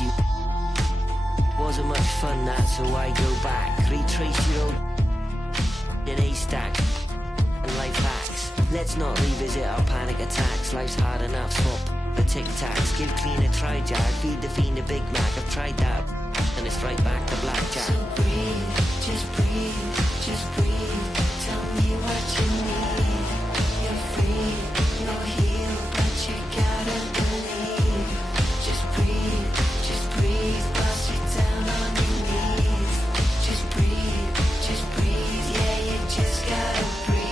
you. Wasn't much fun that, so I go back. Retrace your old in a stack and life hacks. Let's not revisit our panic attacks. Life's hard enough, swap the tic-tacs. Give clean a try-jack, feed the fiend a Big Mac. I've tried that, and it's right back to blackjack. So breathe, just breathe, just breathe. Tell me what you need. You're free, you're healed, but you gotta believe. Just breathe, bust it down on your knees. Just breathe, yeah, you just gotta breathe.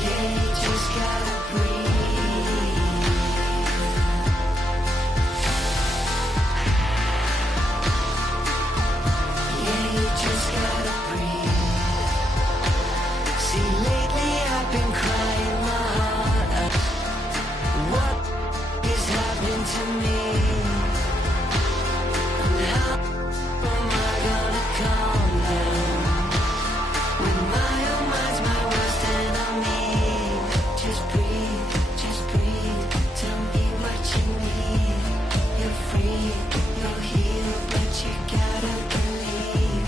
Yeah, you just gotta breathe. Yeah, you just gotta breathe. See, lately I've been crying my heart out. What is happening to me? And how am I gonna calm down when my own mind's my worst enemy? Just breathe, tell me what you need. You're free, you're healed, but you gotta believe.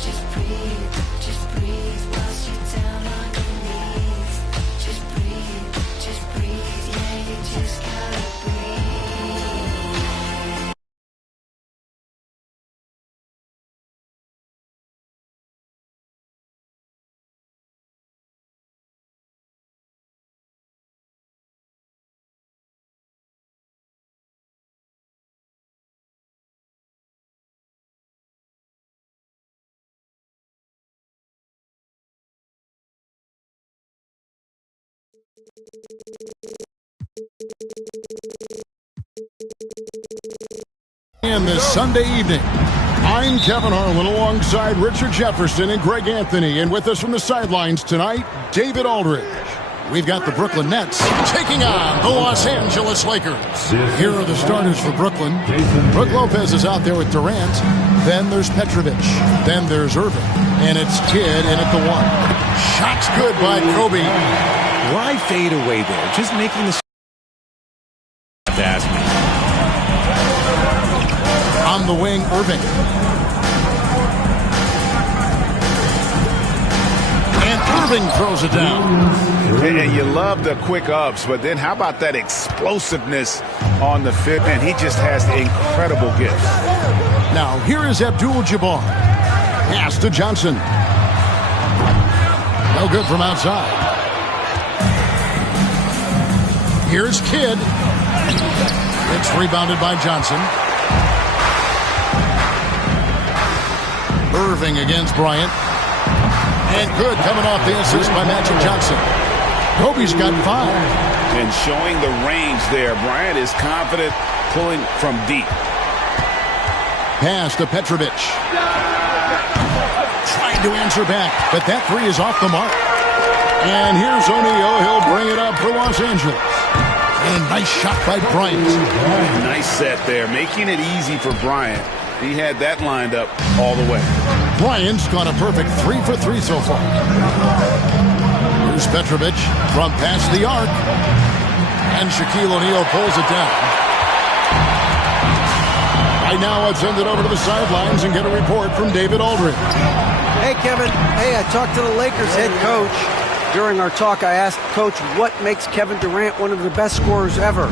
Just breathe, whilst you're down on your knees. Just breathe, yeah, you just gotta breathe. And this Sunday evening, I'm Kevin Harlan alongside Richard Jefferson and Greg Anthony. And with us from the sidelines tonight, David Aldridge. We've got the Brooklyn Nets taking on the Los Angeles Lakers. Here are the starters for Brooklyn. Brook Lopez is out there with Durant. Then there's Petrovic. Then there's Irving. And it's Kidd in at the one. Shot's good by Kobe. Why fade away there? Just making the have to ask me. On the wing, Irving. And Irving throws it down. And you love the quick ups, but then how about that explosiveness on the fit? And he just has incredible gifts. Now, here is Abdul-Jabbar. Pass to Johnson. No good from outside. Here's Kidd. It's rebounded by Johnson. Irving against Bryant. And good coming off the assist by Magic Johnson. Kobe's got 5. And showing the range there. Bryant is confident pulling from deep. Pass to Petrovic. Trying to answer back, but that three is off the mark. And here's O'Neal. He'll bring it up for Los Angeles. And a nice shot by Bryant. Nice set there, making it easy for Bryant. He had that lined up all the way. Bryant's got a perfect 3 for 3 so far. Here's Petrovic from past the arc. And Shaquille O'Neal pulls it down. Right now, let's send it over to the sidelines and get a report from David Aldridge. Hey, Kevin. Hey, I talked to the Lakers head coach. During our talk, I asked Coach what makes Kevin Durant one of the best scorers ever.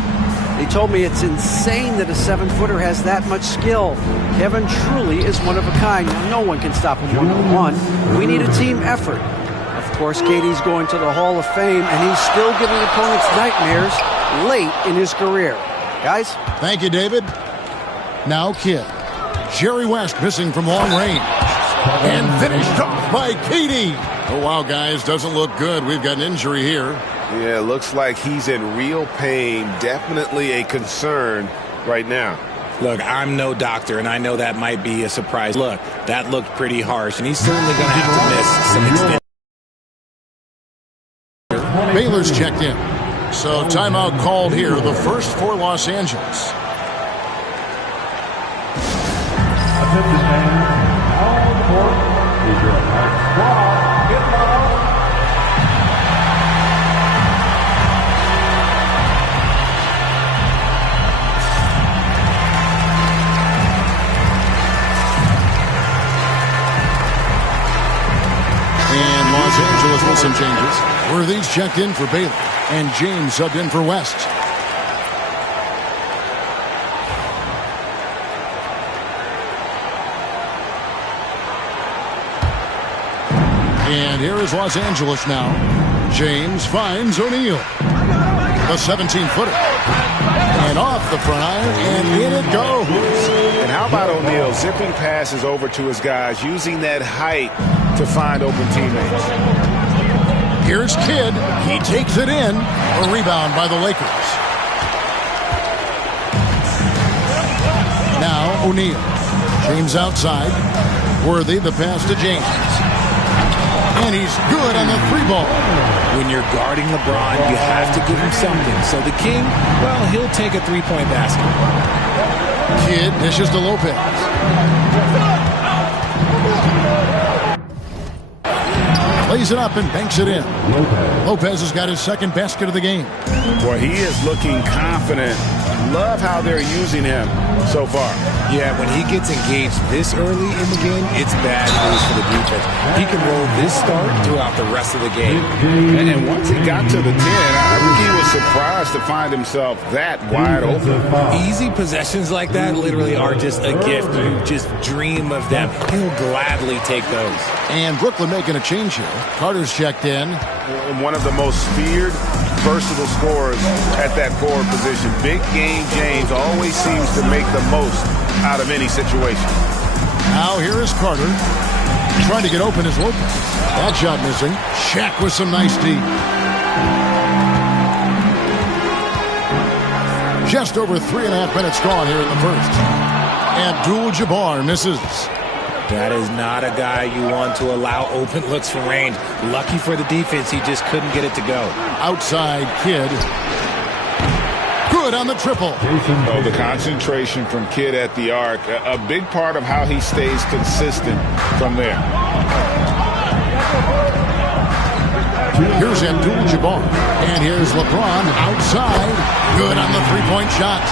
He told me it's insane that a 7-footer has that much skill. Kevin truly is one of a kind. Now, no one can stop him one-on-one. We need a team effort. Of course, KD's going to the Hall of Fame, and he's still giving opponents nightmares late in his career. Guys? Thank you, David. Now Kidd. Jerry West missing from long range. And finished off by KD. Oh, wow, guys. Doesn't look good. We've got an injury here. Yeah, looks like he's in real pain. Definitely a concern right now. Look, I'm no doctor, and I know that might be a surprise. Look, that looked pretty harsh, and he's certainly going to have to miss some extended. Baylor's checked in. So timeout called here, the first for Los Angeles. Attention fans, all report is your next squad. some changes. Worthy's checked in for Baylor, and James subbed in for West. And here is Los Angeles now. James finds O'Neal. The 17-footer. And off the front iron, and in it goes. And how about O'Neal zipping passes over to his guys, using that height to find open teammates. Here's Kidd. He takes it in. A rebound by the Lakers. Now O'Neal. James outside. Worthy the pass to James. And he's good on the three ball. When you're guarding LeBron, you have to give him something. So the King, well, he'll take a three-point basket. Kidd dishes to Lopez. Plays it up and banks it in. Lopez has got his second basket of the game. Boy, he is looking confident. Love how they're using him so far. Yeah, when he gets engaged this early in the game, it's bad news for the defense. He can roll this start throughout the rest of the game. And once he got to the 10, I think he was surprised to find himself that wide open. Easy possessions like that literally are just a gift. You just dream of them. He'll gladly take those. And Brooklyn making a change here. Carter's checked in. One of the most feared, versatile scorers at that forward position. Big game James always seems to make the most out of any situation. Now here is Carter. Trying to get open as Lopez. That shot missing. Shaq with some nice D. Just over 3.5 minutes gone here in the first. Abdul-Jabbar misses. That is not a guy you want to allow open looks from range. Lucky for the defense, he just couldn't get it to go. Outside Kidd. Good on the triple. Oh, the concentration from Kidd at the arc, a big part of how he stays consistent from there. Here's Abdul-Jabbar. And here's LeBron outside. Good on the three-point shot.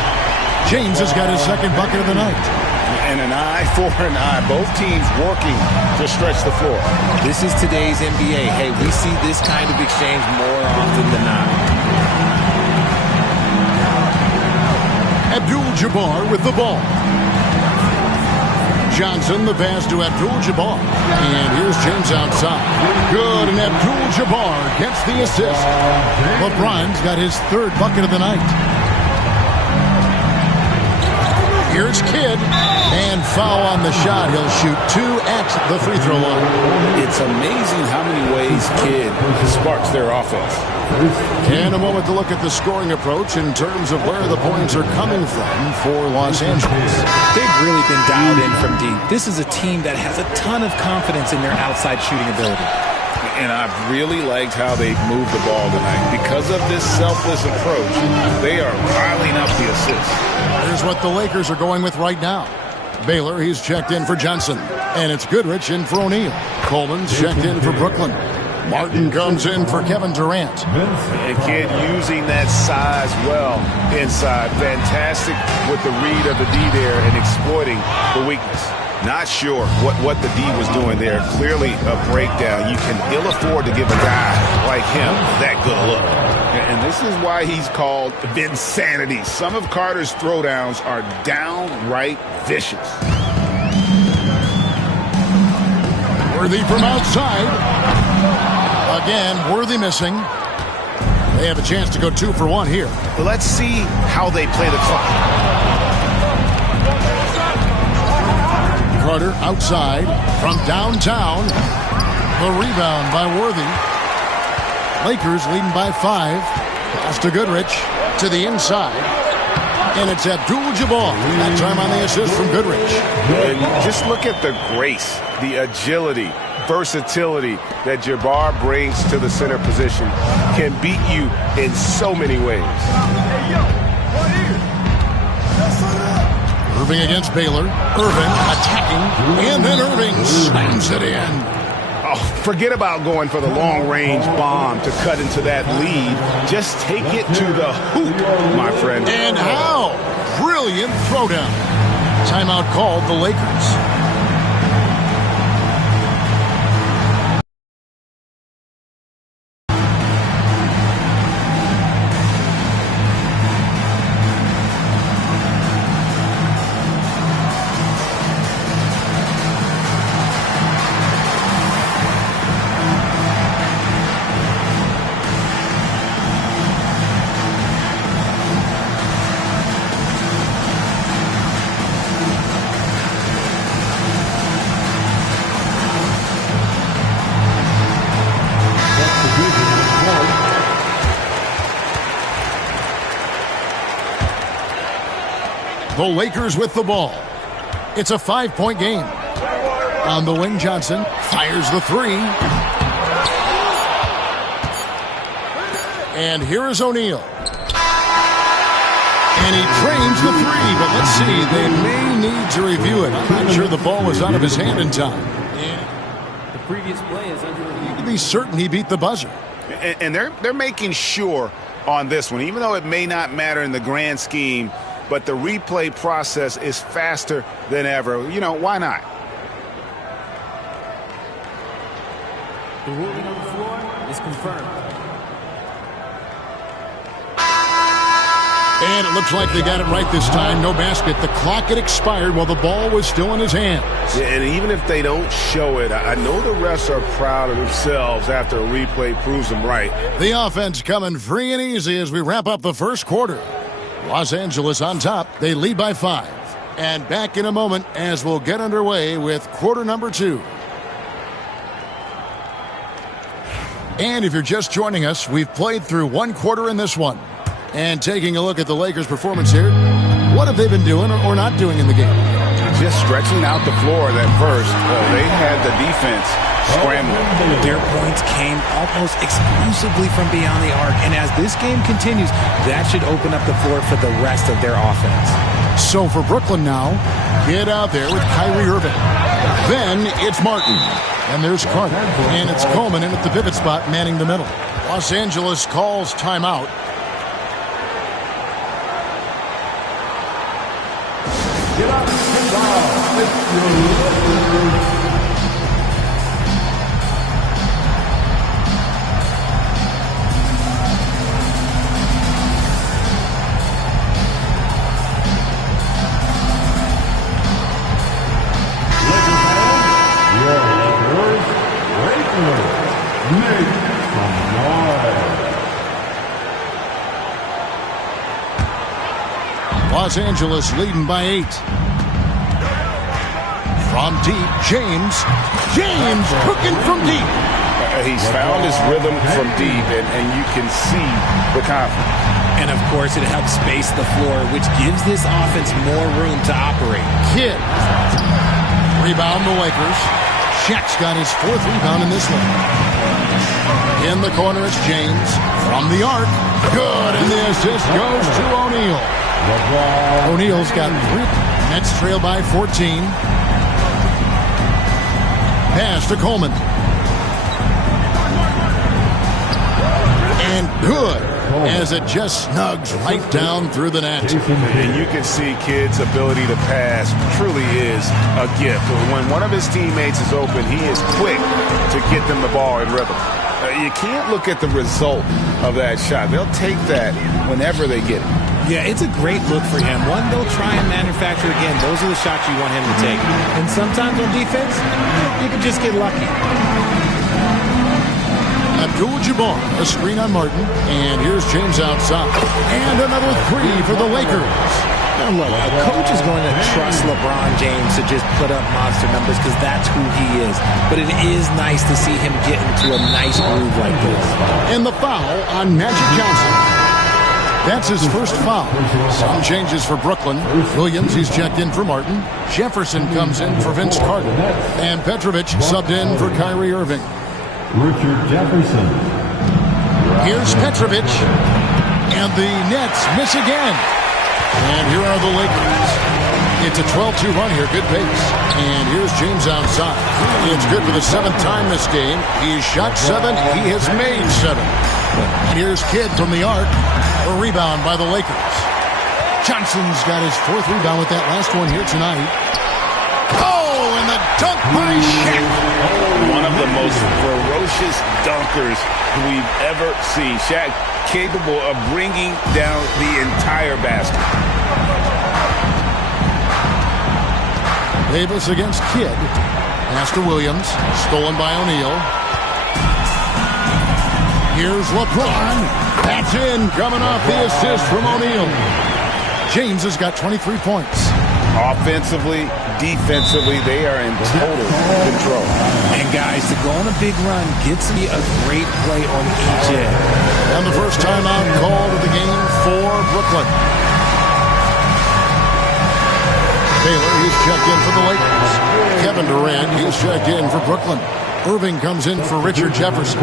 James has got his second bucket of the night. And an eye for an eye. Both teams working to stretch the floor. This is today's NBA. Hey, we see this kind of exchange more often than not. Abdul-Jabbar with the ball. Johnson the pass to Abdul-Jabbar. And here's James outside. Good, and Abdul-Jabbar gets the assist. LeBron's got his third bucket of the night. Here's Kidd, and foul on the shot. He'll shoot 2 at the free throw line. It's amazing how many ways Kidd sparks their offense. And a moment to look at the scoring approach in terms of where the points are coming from for Los Angeles. They've really been dialed in from deep. This is a team that has a ton of confidence in their outside shooting ability. And I've really liked how they've moved the ball tonight. Because of this selfless approach, they are piling up the assists. Here's what the Lakers are going with right now. Baylor, he's checked in for Johnson. And it's Goodrich in for O'Neal. Coleman's checked in for Brooklyn. Martin comes in for Kevin Durant. And Kidd using that size well inside. Fantastic with the read of the D there and exploiting the weakness. Not sure what the D was doing there. Clearly a breakdown. You can ill afford to give a guy like him that good look. And this is why he's called Vinsanity. Some of Carter's throwdowns are downright vicious. Worthy from outside. Again, Worthy missing. They have a chance to go 2 for 1 here. Let's see how they play the clock. Carter outside from downtown. The rebound by Worthy. Lakers leading by 5. Pass to Goodrich to the inside. And it's Abdul-Jabbar. That time on the assist from Goodrich. And just look at the grace, the agility, versatility that Jabbar brings to the center position. Can beat you in so many ways. Irving against Baylor. Irving attacking. And then Irving slams it in. Oh, forget about going for the long-range bomb to cut into that lead. Just take it to the hoop, my friend. And how? Brilliant throwdown. Timeout called the Lakers. The Lakers with the ball. It's a 5-point game. On the wing, Johnson fires the three. And here is O'Neal. And he trains the three, but let's see. They may need to review it. I'm not sure the ball was out of his hand in time. The previous play is under review. To be certain he beat the buzzer. And they're making sure on this one, even though it may not matter in the grand scheme, but the replay process is faster than ever. You know, why not? The ruling on the floor is confirmed. And it looks like they got it right this time. No basket. The clock had expired while the ball was still in his hands. Yeah, and even if they don't show it, I know the refs are proud of themselves after a replay proves them right. The offense coming free and easy as we wrap up the first quarter. Los Angeles on top. They lead by 5. And back in a moment as we'll get underway with quarter number 2. And if you're just joining us, we've played through one quarter in this one. And taking a look at the Lakers' performance here, what have they been doing or not doing in the game? Just stretching out the floor that first. They had the defense scrambling. Their points came almost exclusively from beyond the arc. And as this game continues, that should open up the floor for the rest of their offense. So for Brooklyn now, get out there with Kyrie Irving. Then it's Martin. And there's Carter. And it's Coleman in at the pivot spot, manning the middle. Los Angeles calls timeout. Get up and down. It's your Lakers. Los Angeles leading by 8. From deep, James cooking from deep. He's found his rhythm from deep, and you can see the confidence. And, of course, it helps space the floor, which gives this offense more room to operate. Kidd. Rebound the Lakers. Shaq's got his 4th rebound in this one. In the corner, it's James. From the arc. Good, and the assist goes to O'Neal. O'Neal's got 3. Nets trail by 14. Pass to Coleman. And good, as it just snugs right down through the net. And you can see Kidd's ability to pass truly is a gift. When one of his teammates is open, he is quick to get them the ball in rhythm. You can't look at the result of that shot. They'll take that whenever they get it. Yeah, it's a great look for him. One, they'll try and manufacture again. Those are the shots you want him to take. And sometimes on defense, you can just get lucky. Abdul-Jabbar, a screen on Martin, and here's James outside. And another 3 for the Lakers. Now look, a coach is going to trust LeBron James to just put up monster numbers because that's who he is. But it is nice to see him get into a nice groove like this. And the foul on Magic Johnson. That's his first foul. Some changes for Brooklyn. Williams, he's checked in for Martin. Jefferson comes in for Vince Carter. And Petrovic subbed in for Kyrie Irving. Richard Jefferson. Here's Petrovic. And the Nets miss again. And here are the Lakers. It's a 12-2 run here. Good pace. And here's James outside. It's good for the 7th time this game. He's shot 7. He has made 7. Here's Kidd from the arc. A rebound by the Lakers. Johnson's got his 4th rebound with that last one here tonight. Oh, and the dunk by Shaq. One of the most ferocious dunkers we've ever seen. Shaq capable of bringing down the entire basket. Davis against Kidd. Pass to Williams. Stolen by O'Neal. Here's LeBron. That's in, coming off the assist from O'Neal. James has got 23 points. Offensively, defensively, they are in total control. And guys, to go on a big run gets me a great play on each end. And the first timeout called of the game for Brooklyn. Baylor, he's checked in for the Lakers. Kevin Durant, he's checked in for Brooklyn. Irving comes in for Richard Jefferson.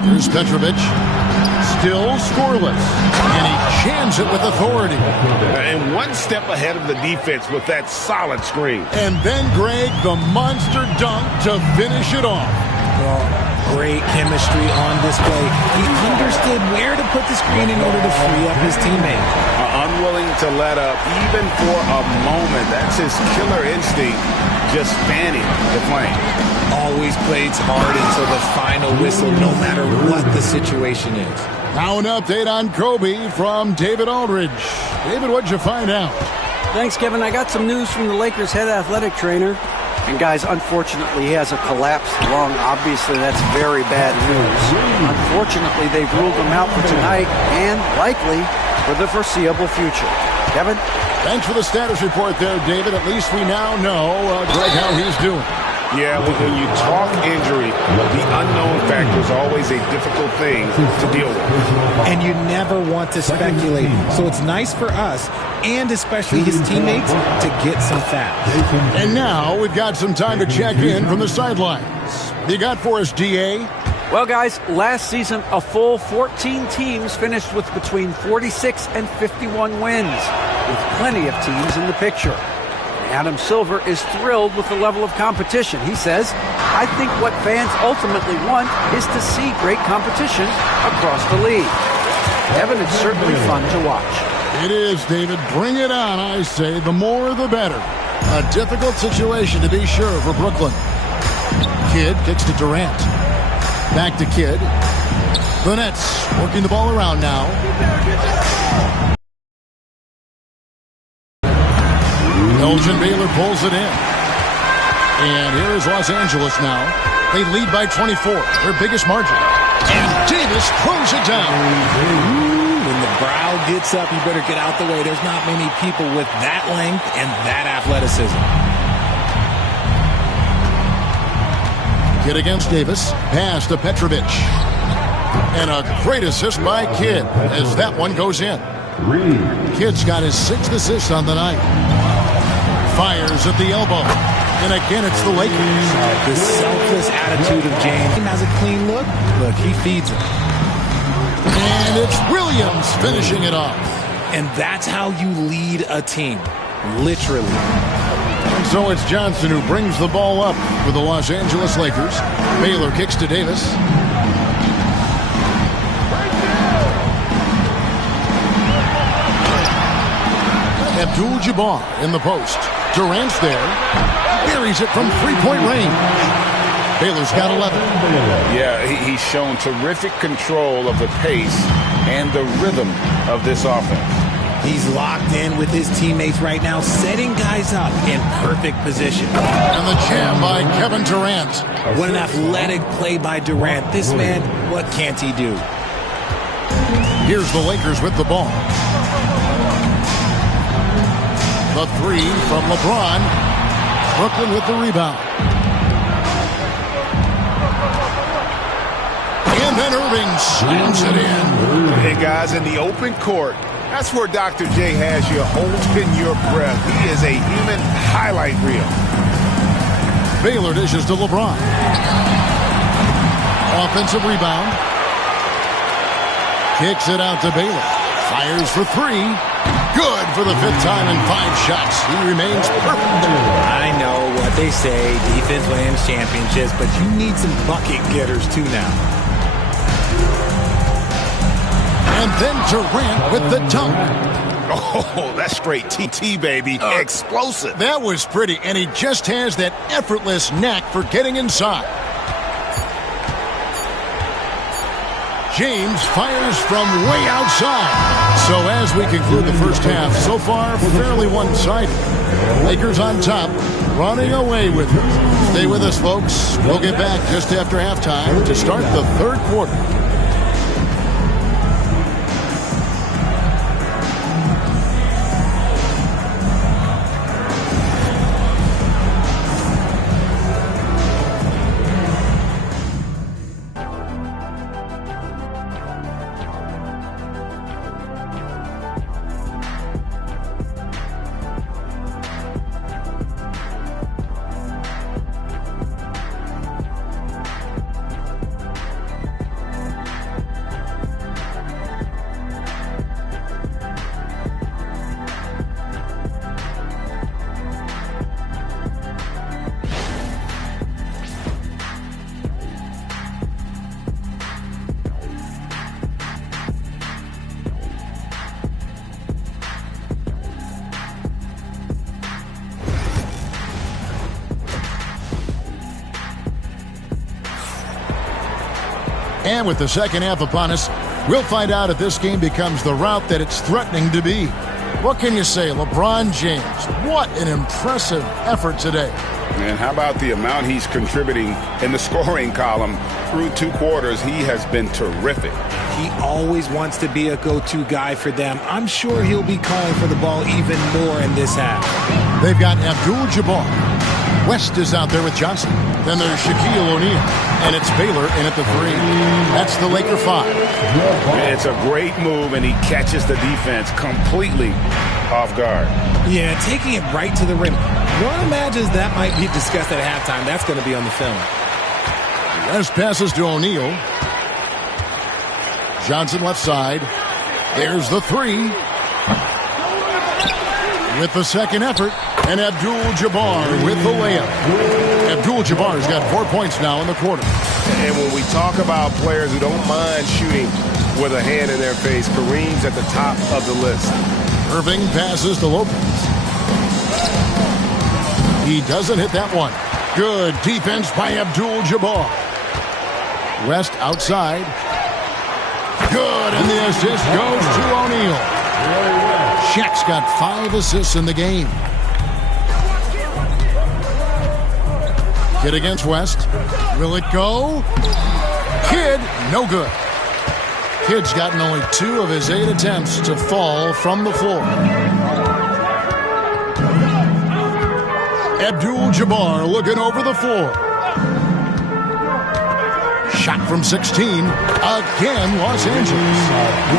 Here's Petrovic. Still scoreless. And he jams it with authority. And one step ahead of the defense with that solid screen. And then Greg, the monster dunk to finish it off. Great chemistry on display. He understood where to put the screen in order to free up his teammate. Unwilling to let up even for a moment. That's his killer instinct, just fanning the flame. Always plays hard until the final whistle, no matter what the situation is. Now an update on Kobe from David Aldridge. David, what'd you find out? Thanks, Kevin. I got some news from the Lakers head athletic trainer. And guys, unfortunately, he has a collapsed lung. Obviously, that's very bad news. Unfortunately, they've ruled him out for tonight and likely for the foreseeable future. Kevin? Thanks for the status report there, David. At least we now know, Greg, how he's doing. Yeah, when you talk injury, the unknown factor is always a difficult thing to deal with. And you never want to speculate. So it's nice for us, and especially his teammates, to get some facts. And now we've got some time to check in from the sidelines. You got for us, DA? Well, guys, last season, a full 14 teams finished with between 46 and 51 wins, with plenty of teams in the picture. Adam Silver is thrilled with the level of competition. He says, I think what fans ultimately want is to see great competition across the league. Kevin, it's certainly fun to watch. It is, David. Bring it on, I say. The more, the better. A difficult situation, to be sure, for Brooklyn. Kidd kicks to Durant. Back to Kidd. The Nets working the ball around now. Elgin Baylor pulls it in. And here is Los Angeles now. They lead by 24, their biggest margin. And Davis throws it down. When the brow gets up, you better get out the way. There's not many people with that length and that athleticism. Kidd against Davis. Pass to Petrovic. And a great assist by Kidd as that one goes in. Kidd's got his 6th assist on the night. Fires at the elbow. And again, it's the Lakers. The selfless attitude of James. He has a clean look. Look, he feeds him. And it's Williams finishing it off. And that's how you lead a team. Literally. And so it's Johnson who brings the ball up for the Los Angeles Lakers. Baylor kicks to Davis. Abdul-Jabbar in the post. Durant's there. Buries it from three-point range. Baylor's got 11. Yeah, he's shown terrific control of the pace and the rhythm of this offense. He's locked in with his teammates right now, setting guys up in perfect position. And the jam by Kevin Durant. What an athletic play by Durant. This man, what can't he do? Here's the Lakers with the ball. The three from LeBron. Brooklyn with the rebound. And then Irving slams it in. Hey, guys, in the open court, that's where Dr. J has you holding your breath. He is a human highlight reel. Baylor dishes to LeBron. Offensive rebound. Kicks it out to Baylor. Fires for three. Good for the 5th time in 5 shots. He remains perfect. I know what they say, defense wins championships, but you need some bucket getters too now. And then Durant with the dunk. Oh, that's straight TT, baby. Explosive. That was pretty, and he just has that effortless knack for getting inside. James fires from way outside. So as we conclude the first half, so far fairly one-sided. Lakers on top, running away with it. Stay with us, folks. We'll get back just after halftime to start the 3rd quarter. And with the second half upon us, we'll find out if this game becomes the route that it's threatening to be. What can you say? LeBron James, what an impressive effort today. And how about the amount he's contributing in the scoring column through 2 quarters? He has been terrific. He always wants to be a go-to guy for them. I'm sure he'll be calling for the ball even more in this half. They've got Abdul-Jabbar. West is out there with Johnson. Then there's Shaquille O'Neal. And it's Baylor in at the 3. That's the Laker 5. It's a great move, and he catches the defense completely off guard. Yeah, taking it right to the rim. One imagines that might be discussed at halftime. That's going to be on the film. West passes to O'Neal. Johnson left side. There's the 3. With the second effort, and Abdul-Jabbar with the layup. Abdul-Jabbar's got 4 points now in the quarter. And when we talk about players who don't mind shooting with a hand in their face, Kareem's at the top of the list. Irving passes to Lopez. He doesn't hit that one. Good defense by Abdul-Jabbar. West outside. Good, and the assist goes to O'Neal. Shaq's got 5 assists in the game. Kid against West. Will it go? Kid, no good. Kid's gotten only 2 of his 8 attempts to fall from the floor. Abdul-Jabbar looking over the floor. Shot from 16. Again, Los Angeles.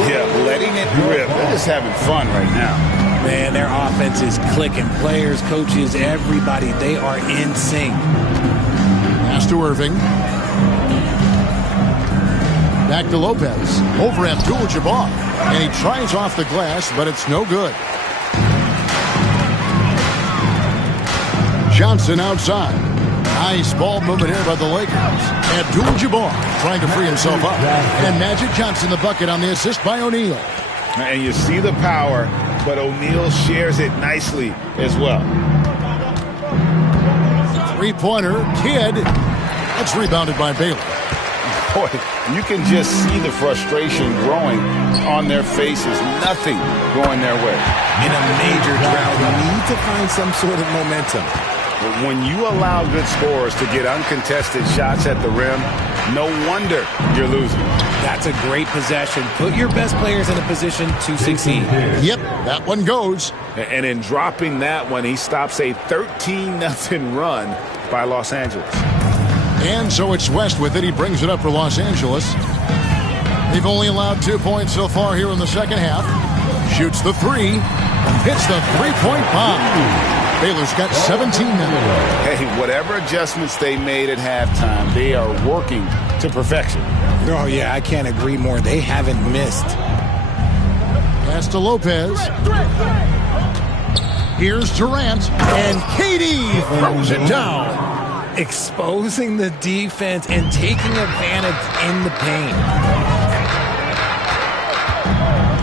Yeah, letting it rip. They're just having fun right now. Man, their offense is clicking. Players, coaches, everybody, they are in sync. Pass to Irving. Back to Lopez. Over Abdul-Jabbar. And he tries off the glass, but it's no good. Johnson outside. Nice ball movement here by the Lakers. Abdul-Jabbar trying to free himself up. And Magic Johnson the bucket on the assist by O'Neal. And you see the power, but O'Neal shares it nicely as well. Three-pointer, Kid. That's rebounded by Baylor. Boy, you can just see the frustration growing on their faces. Nothing going their way. In a major drought, you need to find some sort of momentum. But when you allow good scorers to get uncontested shots at the rim, no wonder you're losing. That's a great possession. Put your best players in a position to succeed. Yep, that one goes. And in dropping that one, he stops a 13-0 run by Los Angeles. And so it's West with it. He brings it up for Los Angeles. They've only allowed 2 points so far here in the second half. Shoots the 3. Hits the three-point bomb. Baylor's got 17 now. Hey, whatever adjustments they made at halftime, they are working to perfection. Oh, yeah, I can't agree more. They haven't missed. Pass to Lopez. Here's Durant. And KD throws it down. Exposing the defense and taking advantage in the paint.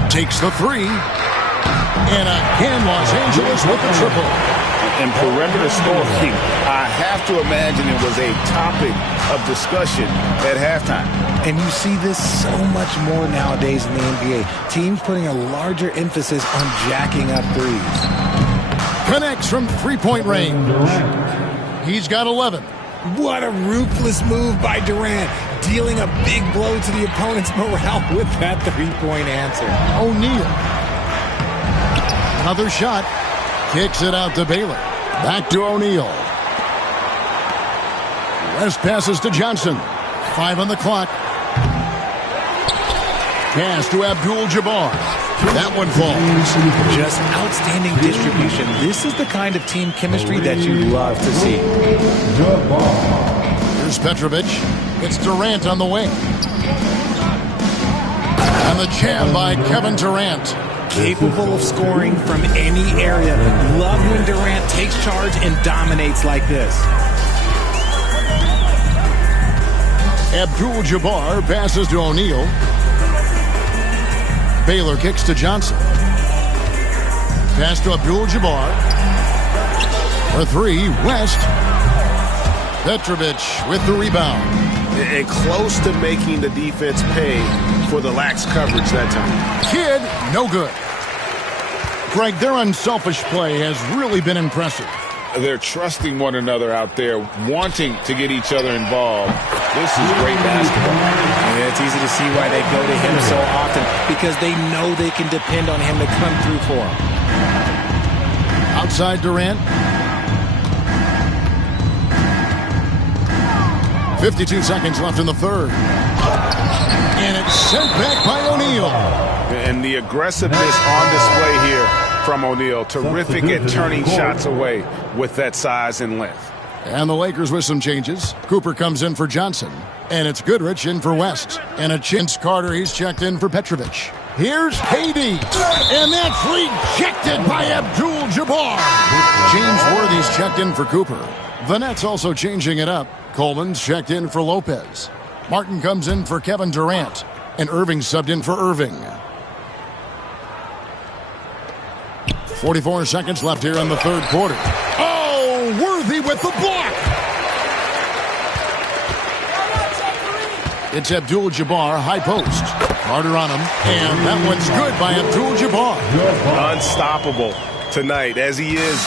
Takes the 3. And again, Los Angeles with the triple. And perimeter scoring, I have to imagine it was a topic of discussion at halftime. And you see this so much more nowadays in the NBA. Teams putting a larger emphasis on jacking up threes. Connects from three-point range. He's got 11. What a ruthless move by Durant, dealing a big blow to the opponent's morale with that three-point answer. O'Neal. Another shot. Kicks it out to Baylor. Back to O'Neal. West passes to Johnson. 5 on the clock. Pass to Abdul-Jabbar. That one falls. Just outstanding distribution. This is the kind of team chemistry that you love to see. Here's Petrovic. It's Durant on the wing. And the jam by Kevin Durant. Capable of scoring from any area. Love when Durant takes charge and dominates like this. Abdul-Jabbar passes to O'Neal. Baylor kicks to Johnson. Pass to Abdul-Jabbar. For 3, West. Petrovic with the rebound. And close to making the defense pay for the lax coverage that time. Kid, no good. Greg, their unselfish play has really been impressive. They're trusting one another out there, wanting to get each other involved. This is great basketball. Yeah, it's easy to see why they go to him so often, because they know they can depend on him to come through for them. Outside Durant. 52 seconds left in the third. And it's sent back by O'Neal. And the aggressiveness on display here from O'Neal. Terrific at turning shots away with that size and length. And the Lakers with some changes. Cooper comes in for Johnson. And it's Goodrich in for West. And a chance Carter, he's checked in for Petrovic. Here's KD. And that's rejected by Abdul-Jabbar. James Worthy's checked in for Cooper. The Nets also changing it up. Coleman's checked in for Lopez. Martin comes in for Kevin Durant. And Irving subbed in for Irving. 44 seconds left here in the third quarter. Oh, Worthy with the block. It's Abdul-Jabbar, high post. Carter on him, and that one's good by Abdul-Jabbar. Unstoppable tonight, as he is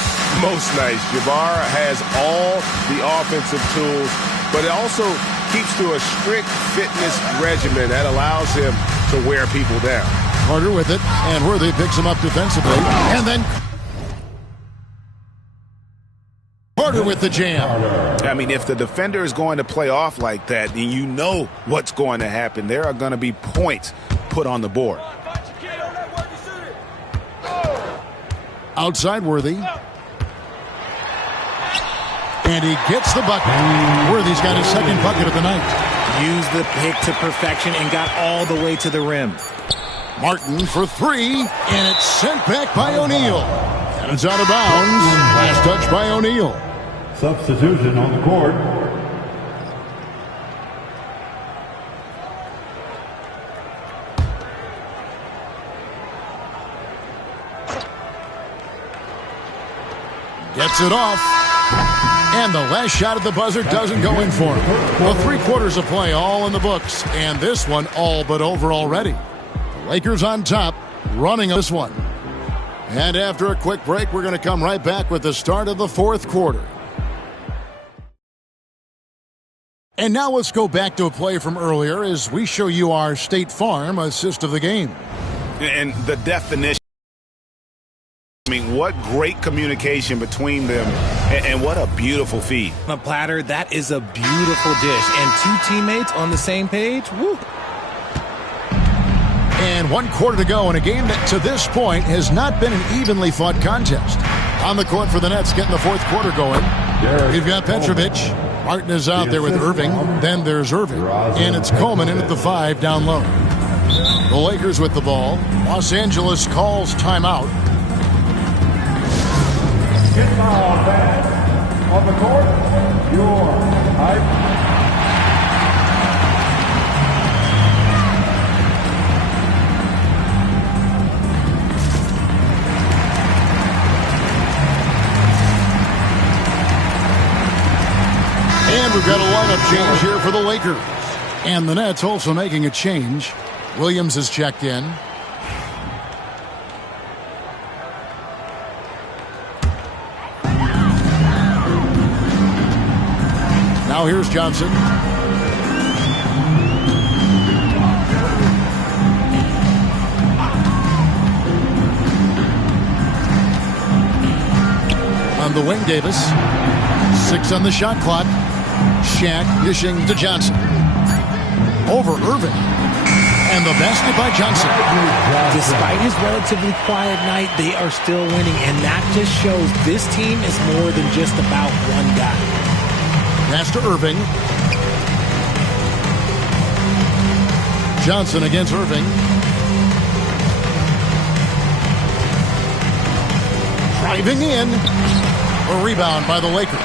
most nights. Jabbar has all the offensive tools, but it also keeps to a strict fitness regimen that allows him to wear people down. Carter with it, and Worthy picks him up defensively, and then Carter with the jam. I mean, if the defender is going to play off like that, then you know what's going to happen. There are going to be points put on the board. Outside Worthy. And he gets the bucket. Worthy's got his second bucket of the night. Used the pick to perfection and got all the way to the rim. Martin for three, and it's sent back by O'Neal. And it's out of bounds. Last touch by O'Neal. Substitution on the court. Gets it off. And the last shot at the buzzer doesn't go in for him. Well, 3 quarters of play all in the books. And this one all but over already. The Lakers on top, running this one. And after a quick break, we're going to come right back with the start of the fourth quarter. And now let's go back to a play from earlier as we show you our State Farm assist of the game. And the definition. I mean, what great communication between them, and what a beautiful feed. On a platter, that is a beautiful dish. And 2 teammates on the same page, woo. And 1 quarter to go in a game that to this point has not been an evenly fought contest. On the court for the Nets, getting the fourth quarter going. We've got Petrovic. Martin is out there with Irving. Then there's Irving. And it's Coleman in at the 5 down low. The Lakers with the ball. Los Angeles calls timeout. Get foul fans on the court. Your hype. And we've got a lineup change here for the Lakers. And the Nets also making a change. Williams is checked in. Now here's Johnson. On the wing, Davis. 6 on the shot clock. Shaq dishing to Johnson. Over Irving. And the basket by Johnson. Despite his relatively quiet night, they are still winning. And that just shows this team is more than just about one guy. Pass to Irving. Johnson against Irving. Driving in. A rebound by the Lakers.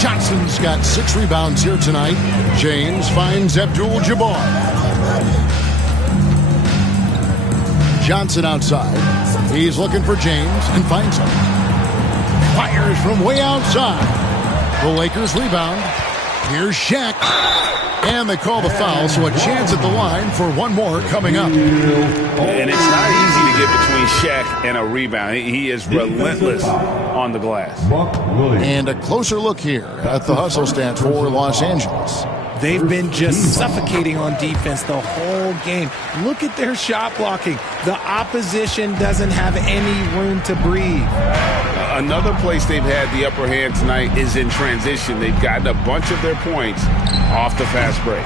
Johnson's got 6 rebounds here tonight. James finds Abdul-Jabbar. Johnson outside. He's looking for James and finds him. Fires from way outside. The Lakers rebound. Here's Shaq. And they call the foul, so a chance at the line for one more coming up. And it's not easy to get between Shaq and a rebound. He is relentless on the glass. And a closer look here at the hustle stats for Los Angeles. They've been just suffocating on defense the whole game. Look at their shot blocking. The opposition doesn't have any room to breathe. Another place they've had the upper hand tonight is in transition. They've gotten a bunch of their points off the fast break.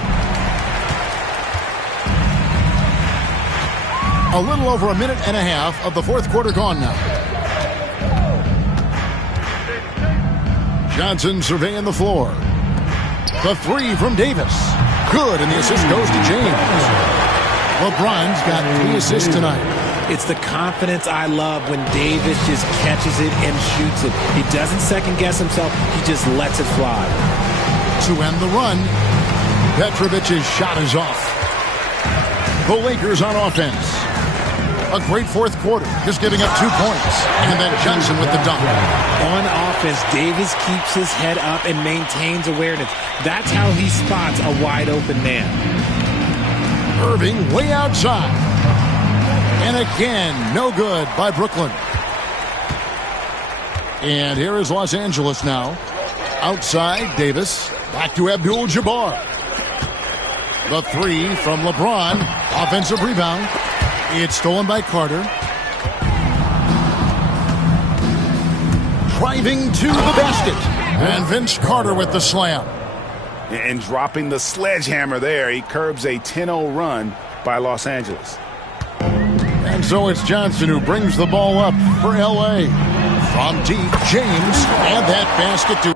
A little over a minute and a half of the fourth quarter gone now. Johnson surveying the floor. The three from Davis. Good, and the assist goes to James. LeBron's got 3 assists tonight. It's the confidence I love when Davis just catches it and shoots it. He doesn't second-guess himself. He just lets it fly. To end the run, Petrovic's shot is off. The Lakers on offense. A great fourth quarter, just giving up 2 points. And then Johnson with the dunk. On offense, Davis keeps his head up and maintains awareness. That's how he spots a wide-open man. Irving way outside. And again, no good by Brooklyn. And here is Los Angeles now. Outside, Davis. Back to Abdul-Jabbar. The three from LeBron. Offensive rebound. It's stolen by Carter. Driving to the basket. And Vince Carter with the slam. And dropping the sledgehammer there. He curbs a 10-0 run by Los Angeles. And so it's Johnson who brings the ball up for L.A. From deep, James, and that basket to